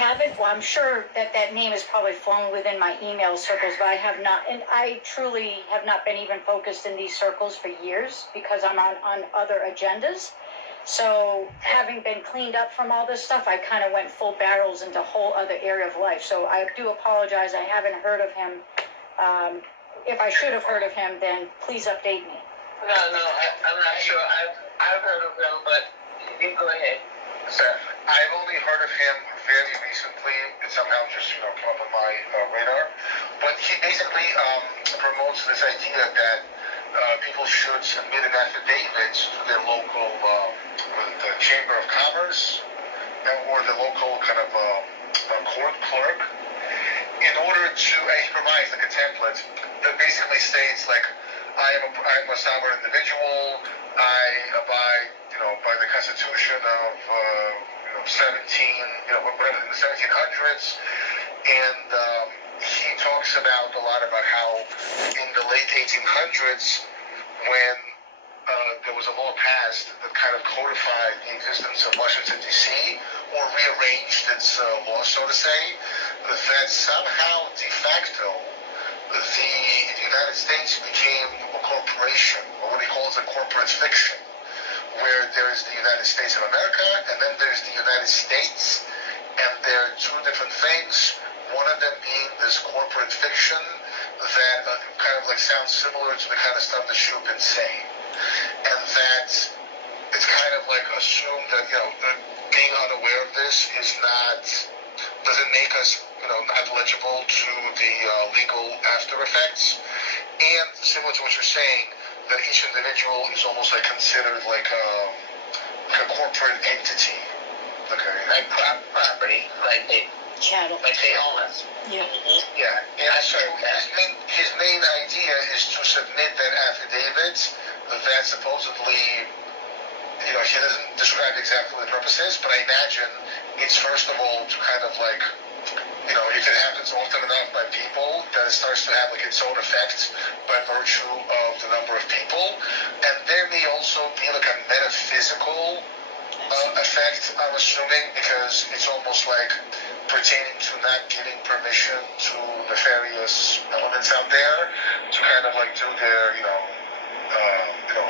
haven't. Well, I'm sure that that name has probably flown within my email circles, but I have not. And I truly have not been even focused in these circles for years because I'm on other agendas. So having been cleaned up from all this stuff, I kind of went full barrels into a whole other area of life. So I do apologize. I haven't heard of him. If I should have heard of him, then please update me. No, I'm not sure. I've heard of him, but you go ahead. So I've only heard of him very recently. It somehow just come up on my radar. But he basically promotes this idea that people should submit an affidavit to their local the Chamber of Commerce or the local kind of court clerk in order to, he provides like a template that basically states like, I'm a sovereign individual. I abide, by the Constitution of whatever in the 1700s, and he talks about a lot about how in the late 1800s, when there was a law passed that kind of codified the existence of Washington D.C. or rearranged its law, so to say, that somehow de facto the United States became a corporation, or what he calls a corporate fiction, where there's the United States of America, and then there's the United States, and they're two different things, one of them being this corporate fiction that kind of like sounds similar to the kind of stuff that you've been saying, and that it's kind of like assumed that, being unaware of this doesn't make us not legible to the legal after effects. And similar to what you're saying, that each individual is almost like considered like a corporate entity. Okay. Like property, like they Chattel. Like they own us. Yeah. Mm-hmm. Yeah. And so his main idea is to submit that affidavit that supposedly, he doesn't describe exactly what the purpose is, but I imagine it's first of all to kind of like, if it happens often enough by people, that it starts to have like its own effect by virtue of the number of people. And there may also be like a metaphysical effect, I'm assuming, because it's almost like pertaining to not giving permission to nefarious elements out there to kind of like do their,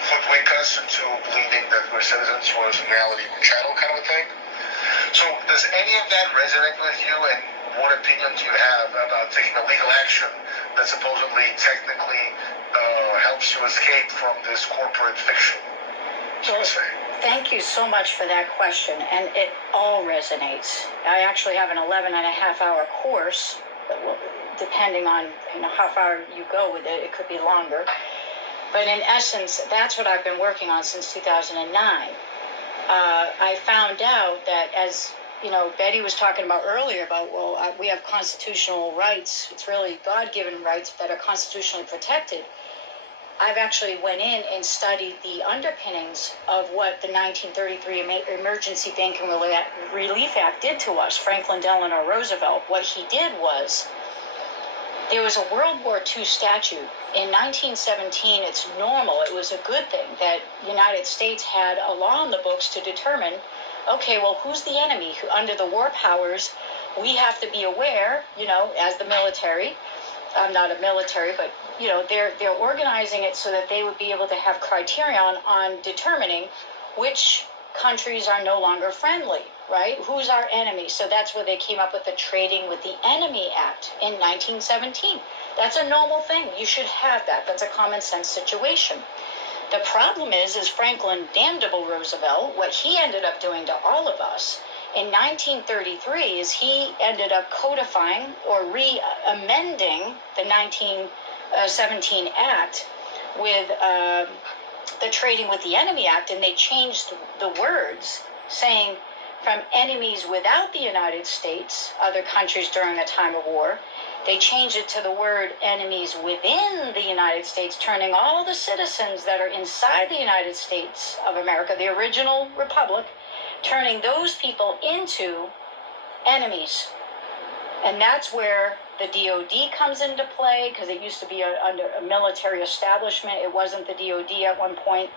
hoodwink us into believing that we're citizens who are in reality we're chattel kind of a thing. So does any of that resonate with you, and what opinion do you have about taking a legal action that supposedly technically helps you escape from this corporate fiction, so to say? Thank you so much for that question, and it all resonates. I actually have an 11.5-hour course, depending on how far you go with it. It could be longer. But in essence, that's what I've been working on since 2009. I found out that, as Betty was talking about earlier about, we have constitutional rights. It's really God-given rights that are constitutionally protected. I've actually went in and studied the underpinnings of what the 1933 Emergency Banking Relief Act did to us, Franklin Delano Roosevelt. What he did was, there was a World War II statute. In 1917, it's normal, it was a good thing that the United States had a law in the books to determine, okay, well, who's the enemy? Under the war powers, we have to be aware, as the military, I'm not a military, but, they're organizing it so that they would be able to have criterion on determining which countries are no longer friendly, right? Who's our enemy? So that's where they came up with the Trading with the Enemy Act in 1917. That's a normal thing. You should have that. That's a common sense situation. The problem is Franklin Damnable Roosevelt, what he ended up doing to all of us in 1933 is he ended up codifying or amending the 1917 Act with the Trading with the Enemy Act, and they changed the words, saying from enemies without the United States, other countries during a time of war, they changed it to the word enemies within the United States, turning all the citizens that are inside the United States of America, the original republic, turning those people into enemies. And that's where the DOD comes into play, because it used to be under a military establishment. It wasn't the DOD at one point.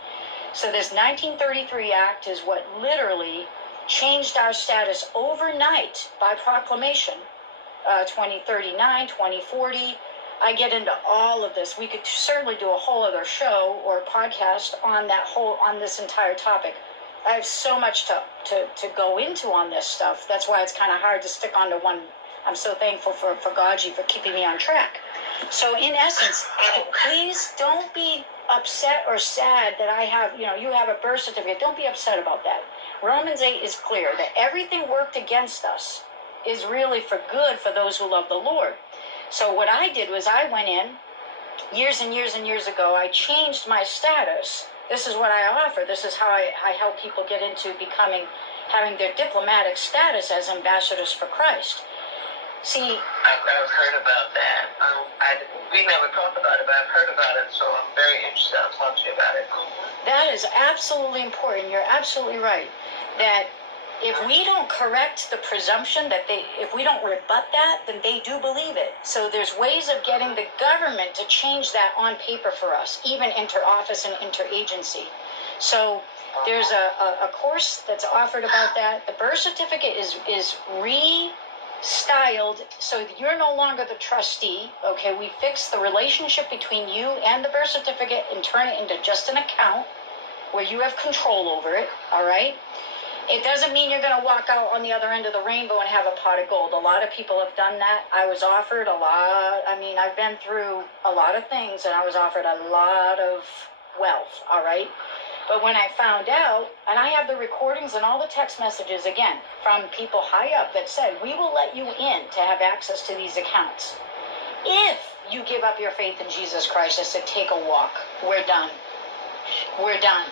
So this 1933 Act is what literally changed our status overnight by proclamation, 2039, 2040. I get into all of this. We could certainly do a whole other show or podcast on this entire topic. I have so much to go into on this stuff. That's why it's kind of hard to stick onto one. I'm so thankful for Gaji for keeping me on track. So in essence, please don't be upset or sad that you have a birth certificate. Don't be upset about that. Romans 8 is clear that everything worked against us is really for good for those who love the Lord. So what I did was I went in years and years and years ago. I changed my status. This is what I offer. This is how I help people get into having their diplomatic status as ambassadors for Christ. See, I've heard about that. We never talked about it, but I've heard about it, so I'm very interested. I'll talk to you about it. That is absolutely important. You're absolutely right. That if we don't correct the presumption if we don't rebut that, then they do believe it. So there's ways of getting the government to change that on paper for us, even inter-office and inter-agency. So there's a course that's offered about that. The birth certificate is styled so that you're no longer the trustee. Okay, we fix the relationship between you and the birth certificate and turn it into just an account where you have control over it. All right. It doesn't mean you're going to walk out on the other end of the rainbow and have a pot of gold. A lot of people have done that. I was offered a lot. I mean, I've been through a lot of things, and I was offered a lot of wealth. All right. But when I found out, and I have the recordings and all the text messages, again, from people high up that said, we will let you in to have access to these accounts. If you give up your faith in Jesus Christ, I said, take a walk. We're done. We're done.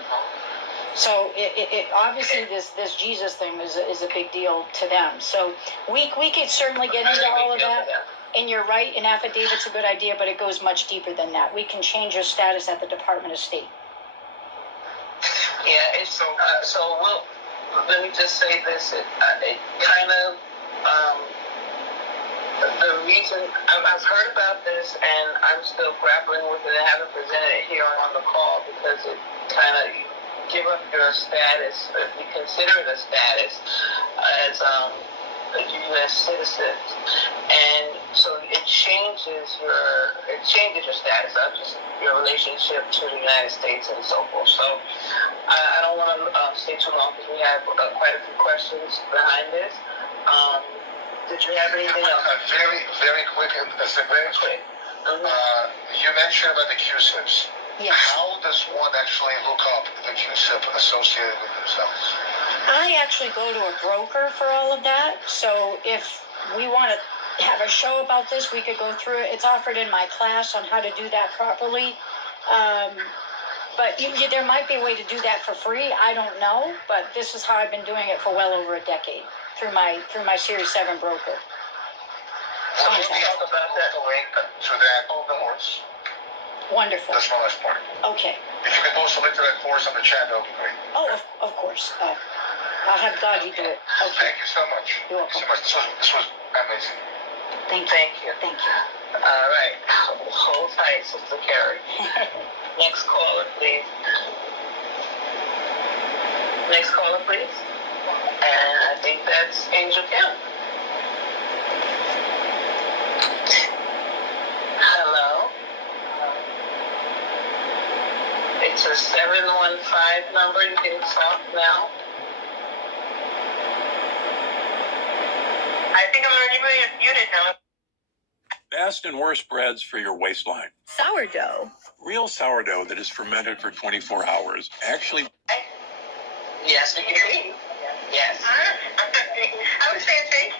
So it obviously this Jesus thing is a big deal to them. So we could certainly get into all of that. And you're right, an affidavit's a good idea, but it goes much deeper than that. We can change your status at the Department of State. Yeah, it's so let me just say this. It kind of the reason I've heard about this, and I'm still grappling with it. I haven't presented it here on the call because it kind of give up your status, you consider the status as a U.S. citizen, and so it changes your status, not just your relationship to the United States and so forth. So I don't want to stay too long because we have quite a few questions behind this. Did you have anything else? Very, very quick segment. You mentioned about the QSIPs. Yes. How does one actually look up the QSIP associated with themselves? I actually go to a broker for all of that. So if we want to have a show about this, we could go through it. It's offered in my class on how to do that properly. But there might be a way to do that for free. I don't know. But this is how I've been doing it for well over a decade through my Series 7 broker. We'll talk about that link to that course. Wonderful. That's my last point. Okay. If you could post a link to that course on the chat, that would be great. Oh, of course. I'll have Gaji do it. Okay. Thank you so much. You're welcome. So much. This was amazing. Thank you. Thank you. All right. Hold tight, Sister Carrie. Next caller, please. Next caller, please. And I think that's Angel Kim. Hello. It's a 715 number. You can talk now. I think I'm already muted now. Best and worst breads for your waistline. Sourdough. Real sourdough that is fermented for 24 hours. Actually. Yes, we can hear you. Yes. I was saying thank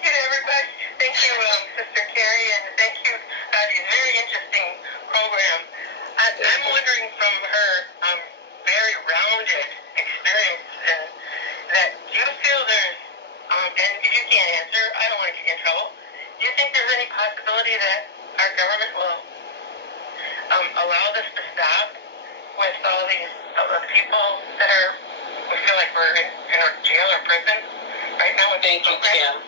you to everybody. Thank you, Sister Carrie, and thank you, Gaji. Very interesting program. I'm wondering from her very rounded experience, and that do you feel there's, and if you can't answer, I don't want to get in trouble. Do you think there's any possibility that our government will allow this to stop with all these other people that we feel like we're in jail or prison right now? Thank you, Kim.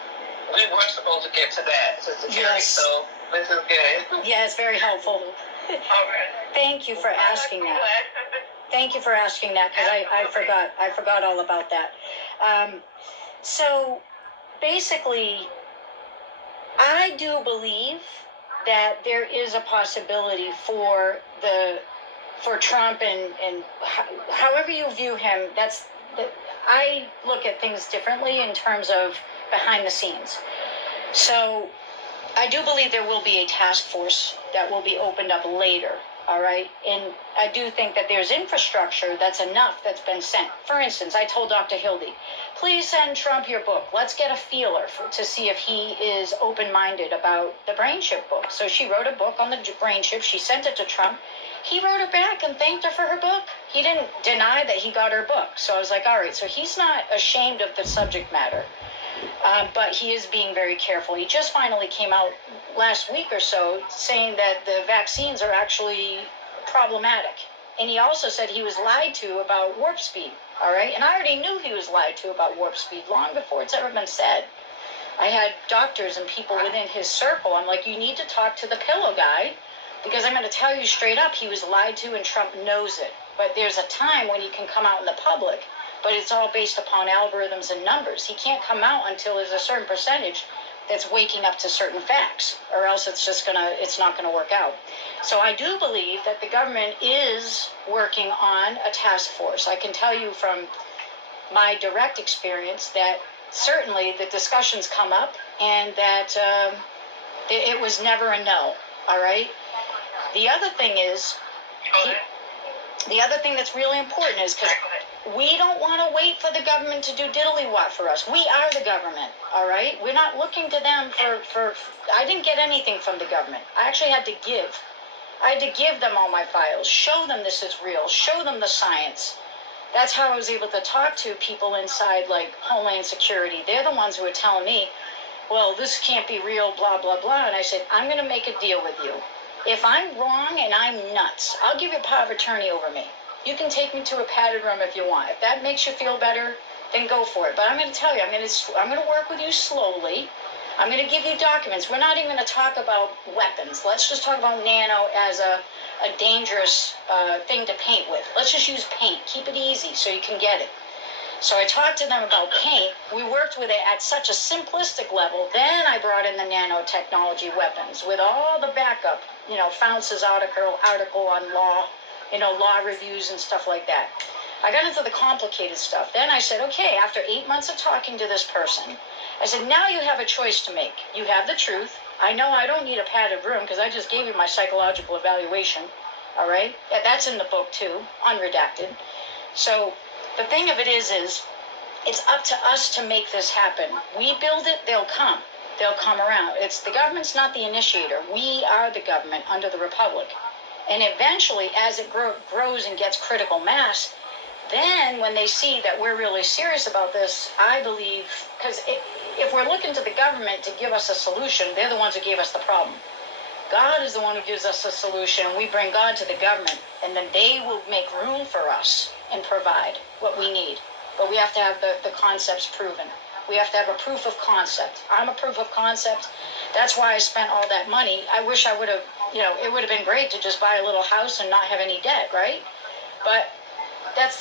We were supposed to get to that, Sister Carrie, so this is good. Yeah, it's very helpful. Thank you for asking that. Thank you for asking that, because I forgot all about that. So basically, I do believe that there is a possibility for Trump and however you view him. I look at things differently in terms of behind the scenes. So I do believe there will be a task force that will be opened up later. All right. And I do think that there's infrastructure that's enough that's been sent. For instance, I told Dr. Hildy, please send Trump your book. Let's get a feeler to see if he is open-minded about the brain chip book. So she wrote a book on the brain chip. She sent it to Trump. He wrote it back and thanked her for her book. He didn't deny that he got her book. So I was like, all right, so he's not ashamed of the subject matter. But he is being very careful. He just finally came out last week or so saying that the vaccines are actually problematic. And he also said he was lied to about warp speed. All right. And I already knew he was lied to about warp speed long before it's ever been said. I had doctors and people within his circle. I'm like, you need to talk to the pillow guy, because I'm going to tell you straight up, he was lied to and Trump knows it. But there's a time when he can come out in the public. But it's all based upon algorithms and numbers. He can't come out until there's a certain percentage that's waking up to certain facts, or else it's not gonna work out. So I do believe that the government is working on a task force. I can tell you from my direct experience that certainly the discussions come up, and that it was never a no. All right. The other thing is, the other thing that's really important is because we don't want to wait for the government to do diddly-wat for us. We are the government, all right? We're not looking to them for I didn't get anything from the government. I actually had to give. I had to give them all my files, show them this is real, show them the science. That's how I was able to talk to people inside, like Homeland Security. They're the ones who are telling me, well, this can't be real, blah, blah, blah. And I said, I'm going to make a deal with you. If I'm wrong and I'm nuts, I'll give you power of attorney over me. You can take me to a padded room if you want. If that makes you feel better, then go for it. But I'm going to tell you, I'm going to work with you slowly. I'm going to give you documents. We're not even going to talk about weapons. Let's just talk about nano as a dangerous thing to paint with. Let's just use paint. Keep it easy so you can get it. So I talked to them about paint. We worked with it at such a simplistic level. Then I brought in the nanotechnology weapons with all the backup, Founce's article on law, law reviews and stuff like that. I got into the complicated stuff. Then I said, okay, after 8 months of talking to this person, I said, now you have a choice to make. You have the truth. I know I don't need a padded room because I just gave you my psychological evaluation. All right? Yeah, that's in the book too, unredacted. So the thing of it is it's up to us to make this happen. We build it, they'll come. They'll come around. The government's not the initiator. We are the government under the Republic. And eventually, as it grows and gets critical mass, then when they see that we're really serious about this, I believe, because if we're looking to the government to give us a solution, they're the ones who gave us the problem. God is the one who gives us a solution. We bring God to the government, and then they will make room for us and provide what we need. But we have to have the concepts proven. We have to have a proof of concept. I'm a proof of concept. That's why I spent all that money. I wish I would have, it would have been great to just buy a little house and not have any debt, right? But that's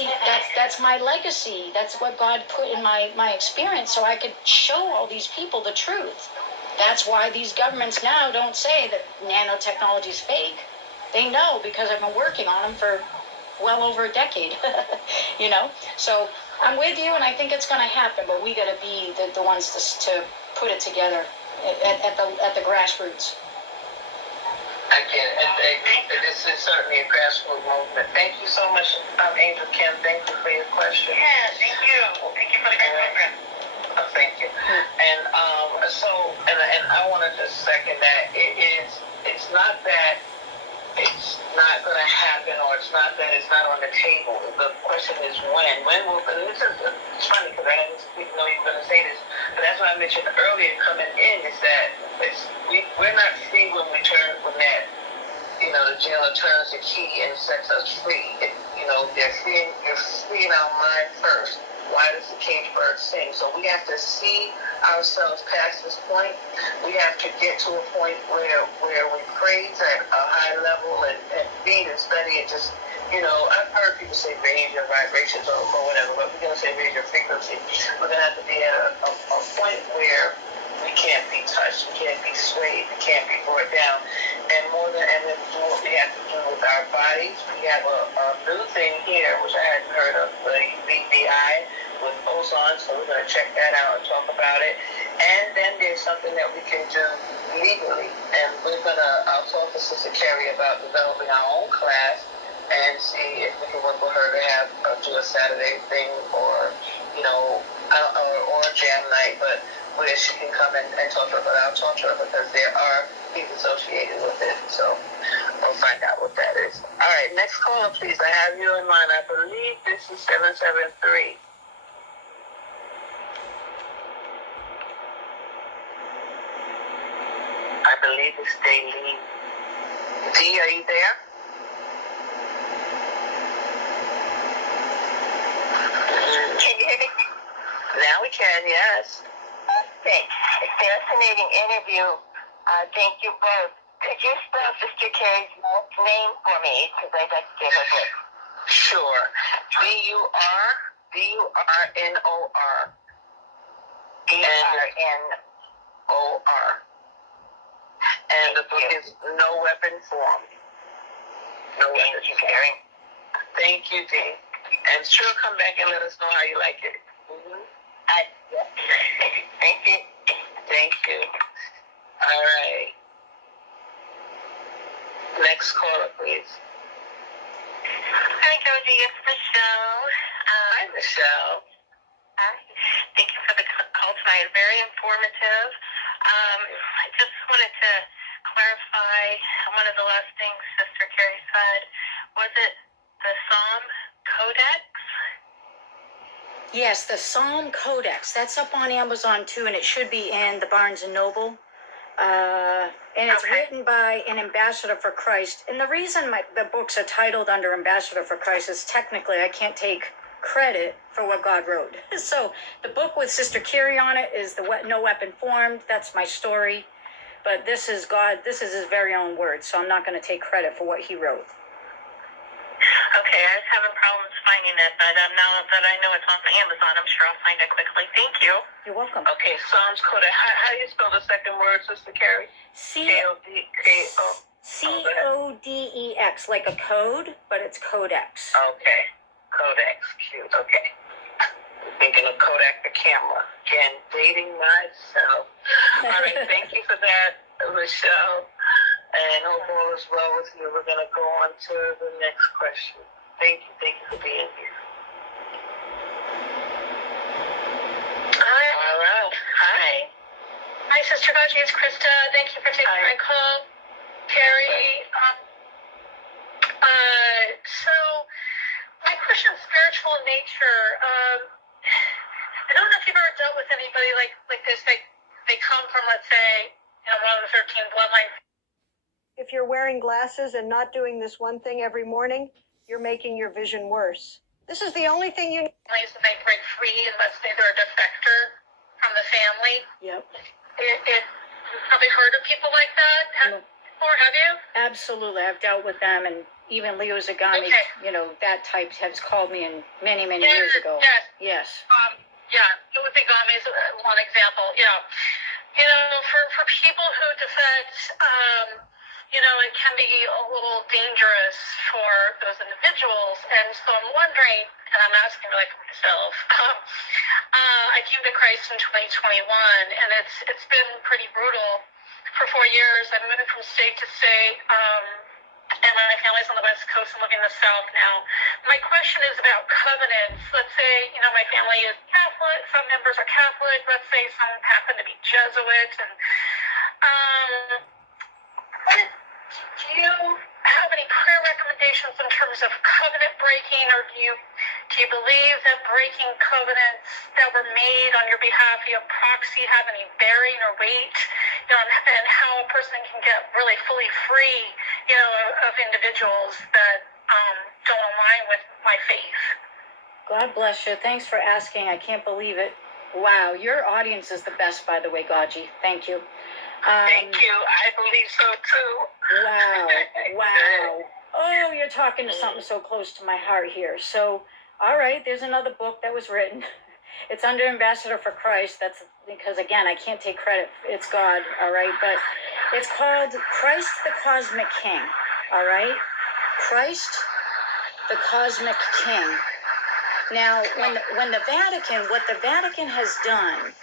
my legacy. That's what God put in my experience, so I could show all these people the truth. That's why these governments now don't say that nanotechnology is fake. They know, because I've been working on them for well over a decade, So I'm with you, and I think it's going to happen, but we got to be the ones to put it together at the grassroots. I get it. And this is certainly a grassroots movement. Thank you so much, Angel Kim. Thank you for your question. Yeah, thank you. Thank you for the great program. Thank you. And and I want to just second that. It's not that it's not going to happen, or it's not that it's not on the table. The question is when. When will? And it's funny because I didn't even know you were going to say this, but that's what I mentioned earlier coming in, is that we're not free when the jailer turns the key and sets us free. You're freeing our mind first. Why does the cage bird sing? So we have to see ourselves past this point. We have to get to a point where we praise at a high level and read and study and just I've heard people say raise your vibrations or whatever, but we're going to say raise your frequency. We're going to have to be at a point where we can't be touched, we can't be swayed, we can't be brought down. And then do what we have to do with our bodies. We have a new thing here, which I hadn't heard of, the UVBI with ozone, so we're going to check that out and talk about it. And then there's something that we can do legally. And I'll talk to Sister Carrie about developing our own class and see if we can work with her to do a Saturday thing or a jam night, but where she can come and talk to her. But I'll talk to her because there are fees associated with it, so we'll find out what that is. All right, next caller, please. I have you in mind. I believe this is 773. I believe it's Daylene. D, are you there? Can you hear me? Now we can, yes. Okay. Fascinating interview. Thank you both. Could you spell Sister Carrie's last name for me? Because I'd like to get her book. Sure. Burnor. Burnor. And the book is No Weapon Formed. Thank you, Carrie. Thank you, Dee. And sure, come back and let us know how you like it. Thank you. Thank you. All right. Next caller, please. Hi, Josie. It's Michelle. Hi, Michelle. Hi. Thank you for the call tonight. Very informative. I just wanted to clarify one of the last things Sister Carrie said. Was it the Psalm Codex? Yes, the Psalm Codex. That's up on Amazon too, and it should be in the Barnes and Noble. And it's written by an ambassador for Christ. And the reason the books are titled under Ambassador for Christ is technically I can't take credit for what God wrote. So the book with Sister Carrie on it is No Weapon Formed. That's my story. But this is his very own words. So I'm not going to take credit for what he wrote. Okay, I was having problems finding it, but now that I know it's on Amazon, I'm sure I'll find it quickly. Thank you. You're welcome. Okay, Psalms Codex. How do you spell the second word, Sister Carrie? Codex, like a code, but it's Codex. Okay, Codex. Cute. Okay. I'm thinking of Kodak the camera. Again, dating myself. All right, thank you for that, Michelle. And hope all is well with you. We're going to go on to the next question. Thank you for being here. Hi. All right. Hi. Hi, Sister Gaji. It's Krista. Thank you for taking my call. Carrie, so my question is spiritual in nature. I don't know if you've ever dealt with anybody like this. They come from, let's say, one of the 13 bloodlines. If you're wearing glasses and not doing this one thing every morning, you're making your vision worse. This is the only thing you need. And they break free unless they're a defector from the family. Yep. You've probably heard of people like that before, have you? Absolutely. I've dealt with them, and even Leo Zagami, that type has called me in many years ago. Yes. Leo Zagami is one example. For people who defect, it can be a little dangerous for those individuals. And so I'm wondering, and I'm asking really for myself, I came to Christ in 2021, and it's been pretty brutal for 4 years. I've moved from state to state, and my family's on the West Coast. I'm living in the South now. My question is about covenants. Let's say, my family is Catholic. Some members are Catholic. Let's say some happen to be Jesuit. And do you have any prayer recommendations in terms of covenant breaking, or do you believe that breaking covenants that were made on your behalf via proxy have any bearing or weight, and how a person can get really fully free, of individuals that don't align with my faith? God bless you. Thanks for asking. I can't believe it. Wow, your audience is the best, by the way, Gaji. Thank you. Thank you. I believe so too. Wow. Oh, you're talking to something so close to my heart here. So, all right, there's another book that was written. It's under Ambassador for Christ. That's because, again, I can't take credit. It's God, all right? But it's called Christ the Cosmic King, all right? Christ the Cosmic King. Now, when the Vatican, what the Vatican has done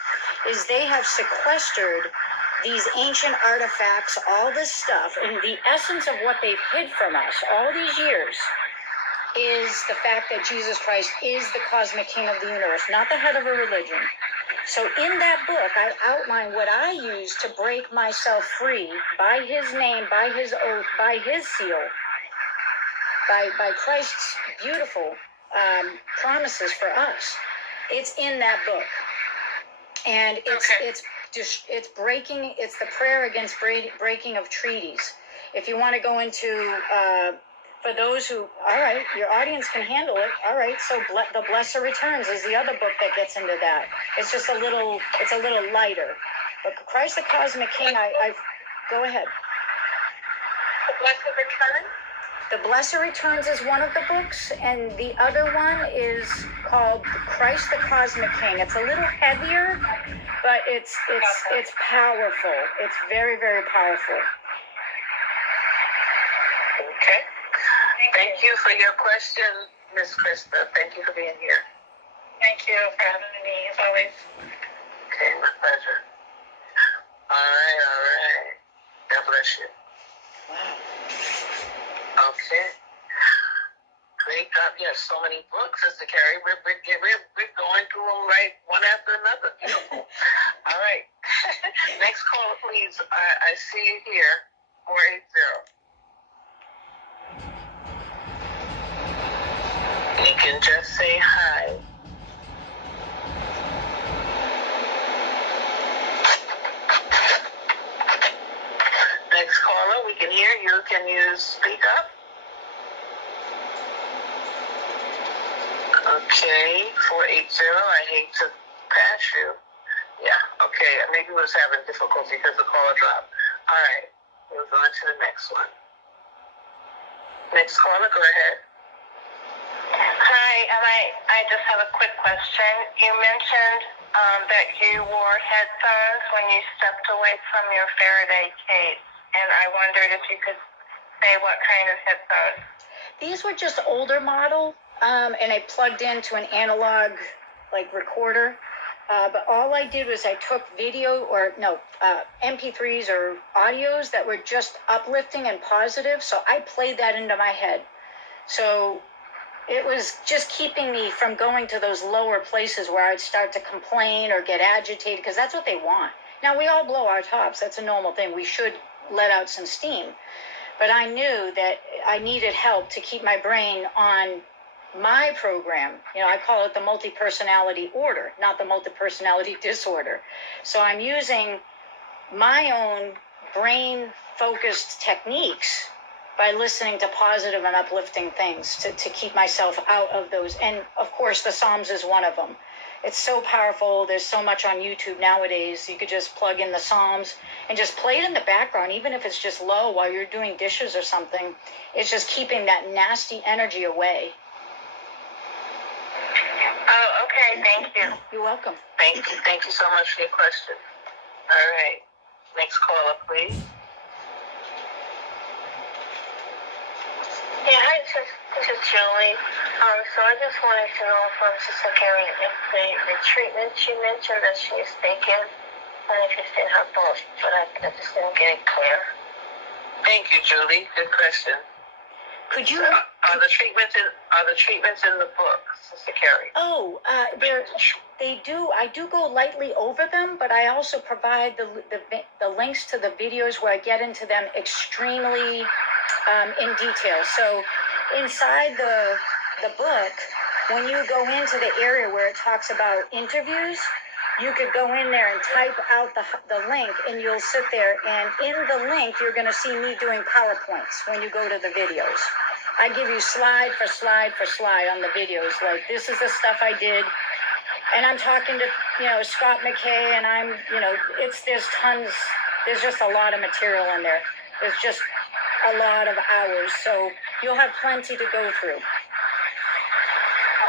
is they have sequestered these ancient artifacts, all this stuff, and the essence of what they've hid from us all these years is the fact that Jesus Christ is the cosmic king of the universe, not the head of a religion. So in that book, I outline what I use to break myself free by his name, by his oath, by his seal, by Christ's beautiful promises for us. It's in that book. And it's breaking, it's the prayer against breaking of treaties. If you want to go into, for those who, all right, your audience can handle it. All right, so The Blessed Returns is the other book that gets into that. It's just it's a little lighter. But Christ the Cosmic King, I've go ahead. The Blessed Return? The Blessed Returns is one of the books, and the other one is called Christ the Cosmic King. It's a little heavier, but it's powerful. It's very, very powerful. Okay. Thank you for your question, Miss Krista. Thank you for being here. Thank you for having me, as always. Okay, my pleasure. All right. God bless you. Wow. Okay. Great job. You have so many books, Sister Carrie. We're going through them right one after another. Beautiful. All right. Next caller, please. I see you here. 480. You can just say hi. Next caller, we can hear you. Can you speak up? Okay, 480. I hate to pass you. Yeah, okay. Maybe we was having difficulty because the caller dropped. All right, we'll go on to the next one. Next caller, go ahead. Hi, I just have a quick question. You mentioned that you wore headphones when you stepped away from your Faraday cage, and I wondered if you could say what kind of headphones. These were just older model, and I plugged into an analog recorder. But all I did was I took MP3s or audios that were just uplifting and positive. So I played that into my head. So it was just keeping me from going to those lower places where I'd start to complain or get agitated, because that's what they want. Now, we all blow our tops. That's a normal thing. We should let out some steam. But I knew that I needed help to keep my brain on my program. I call it the multi-personality order, not the multi-personality disorder. So I'm using my own brain-focused techniques by listening to positive and uplifting things to keep myself out of those. And of course, the Psalms is one of them. It's so powerful. There's so much on YouTube nowadays. You could just plug in the Psalms and just play it in the background, even if it's just low while you're doing dishes or something. It's just keeping that nasty energy away. Oh, okay. Thank you. You're welcome. Thank you. Thank you so much for your question. All right. Next caller, please. Yeah, hi, this is Julie. So I just wanted to know from Sister Carrie if the treatment she mentioned that she's taking, and if it's in her book, but I just didn't get it clear. Thank you, Julie. Good question. Could you? Are the treatments in the book, Sister Carrie? Oh, they do. I do go lightly over them, but I also provide the links to the videos where I get into them extremely in detail. So inside the book, when you go into the area where it talks about interviews, you could go in there and type out the link, and you'll sit there, and in the link, you're going to see me doing PowerPoints when you go to the videos. I give you slide for slide for slide on the videos, like this is the stuff I did, and I'm talking to, Scott McKay, and I'm, there's tons, there's just a lot of material in there. There's just a lot of hours. So You'll have plenty to go through.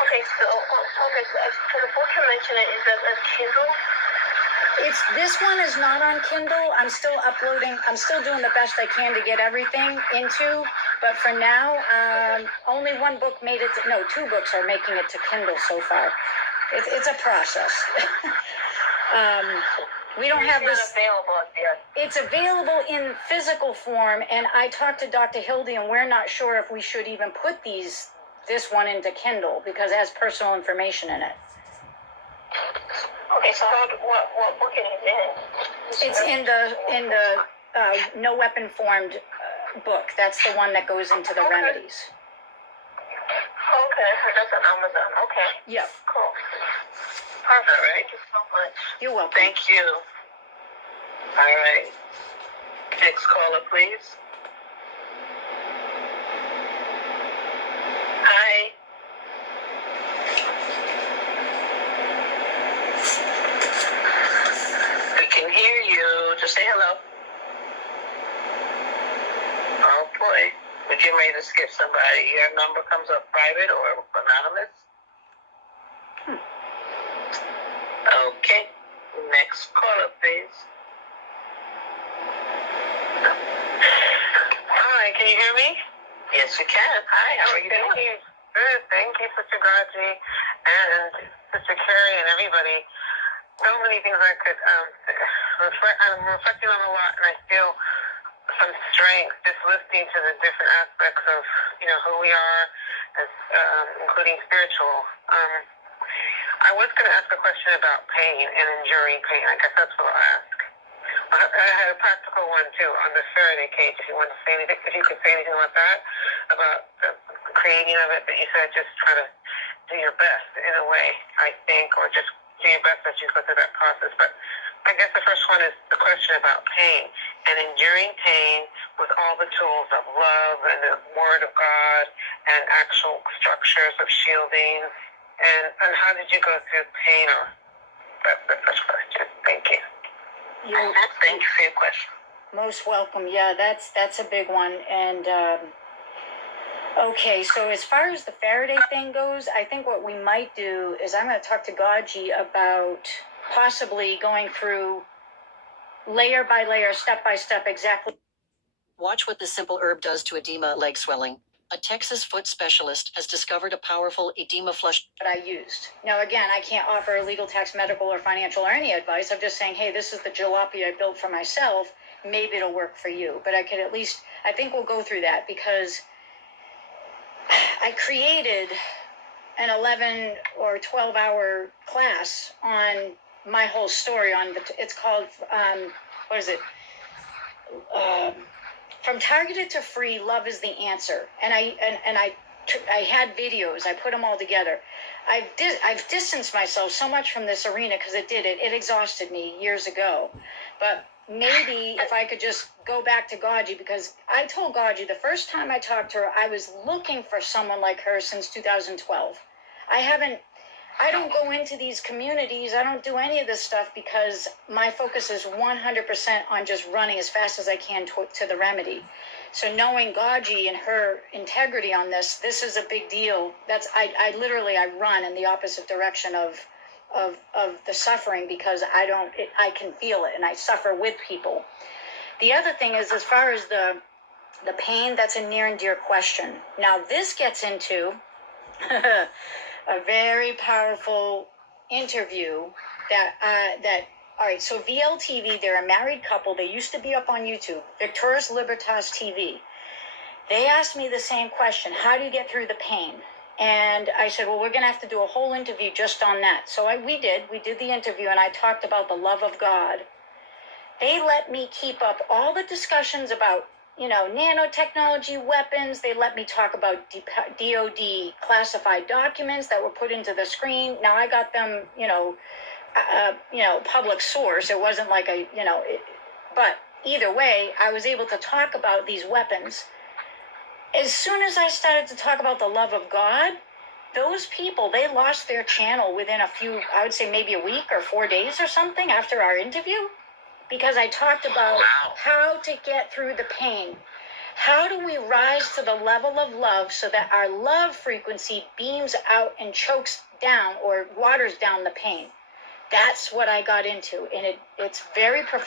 Okay, so the book you mentioned, is that a Kindle? This one is not on Kindle. I'm still uploading. I'm still doing the best I can to get everything into. But for now, only one book made it. Two books are making it to Kindle so far. It's a process. We don't have this. It's not available yet. It's available in physical form, and I talked to Dr. Hildy, and we're not sure if we should even put this one into Kindle because it has personal information in it. Okay, so what book is it in? It's in the No Weapon Formed book. That's the one that goes into the remedies. Okay, that's on Amazon. Okay. Yep. Cool. Perfect. All right. Thank you so much. You're welcome. Thank you. All right. Next caller, please. Hi. We can hear you. Just say hello. Oh boy. We're getting ready to skip somebody. Your number comes up private or anonymous? Okay. Next caller, please. Hi, can you hear me? Yes, we can. Hi, how are you doing? Good. Thank you, Sister Gaji and Sister Carrie and everybody. So many things I could reflect. I'm reflecting on a lot, and I feel some strength just listening to the different aspects of who we are, as including spiritual. I was going to ask a question about pain and enduring pain. I guess that's what I'll ask. I had a practical one too on the Faraday cage. If you want to say anything, if you could say anything about that, about the creating of it, that you said just try to do your best in a way, I think, or just do your best as you go through that process. But I guess the first one is the question about pain and enduring pain with all the tools of love and the Word of God and actual structures of shielding. And how did you go through pain? Or that's the first question. Thank you. Thank you for your question. Most welcome. Yeah, that's a big one. And okay, so as far as the Faraday thing goes, I think what we might do is I'm going to talk to Gaji about possibly going through layer by layer, step by step, exactly. Watch what this simple herb does to edema leg swelling. A Texas foot specialist has discovered a powerful edema flush that I used. Now, again, I can't offer legal, tax, medical, or financial or any advice. I'm just saying, hey, this is the jalopy I built for myself. Maybe it'll work for you. But I think we'll go through that because I created an 11 or 12-hour class on my whole story. It's called, what is it? From Targeted to Free, Love is the Answer. And I had videos. I put them all together. I've distanced myself so much from this arena because it exhausted me years ago. But maybe if I could just go back to Gaji, because I told Gaji the first time I talked to her, I was looking for someone like her since 2012. I don't go into these communities. I don't do any of this stuff because my focus is 100% on just running as fast as I can to the remedy. So knowing Gaji and her integrity on this is a big deal. I literally run in the opposite direction of the suffering because I can feel it and I suffer with people. The other thing is, as far as the pain, that's a near and dear question. Now this gets into a very powerful interview all right, so VLTV, they're a married couple. They used to be up on YouTube, Victorious Libertas TV. They asked me the same question, how do you get through the pain? And I said, well, we're going to have to do a whole interview just on that. So we did the interview, and I talked about the love of God. They let me keep up all the discussions about nanotechnology, weapons. They let me talk about DOD classified documents that were put into the screen. Now I got them, public source. It wasn't like but either way, I was able to talk about these weapons. As soon as I started to talk about the love of God, those people, they lost their channel within I would say maybe a week or 4 days or something after our interview. Because I talked about how to get through the pain, How do we rise to the level of love so that our love frequency beams out and chokes down or waters down the pain? That's what I got into, and it's very profound.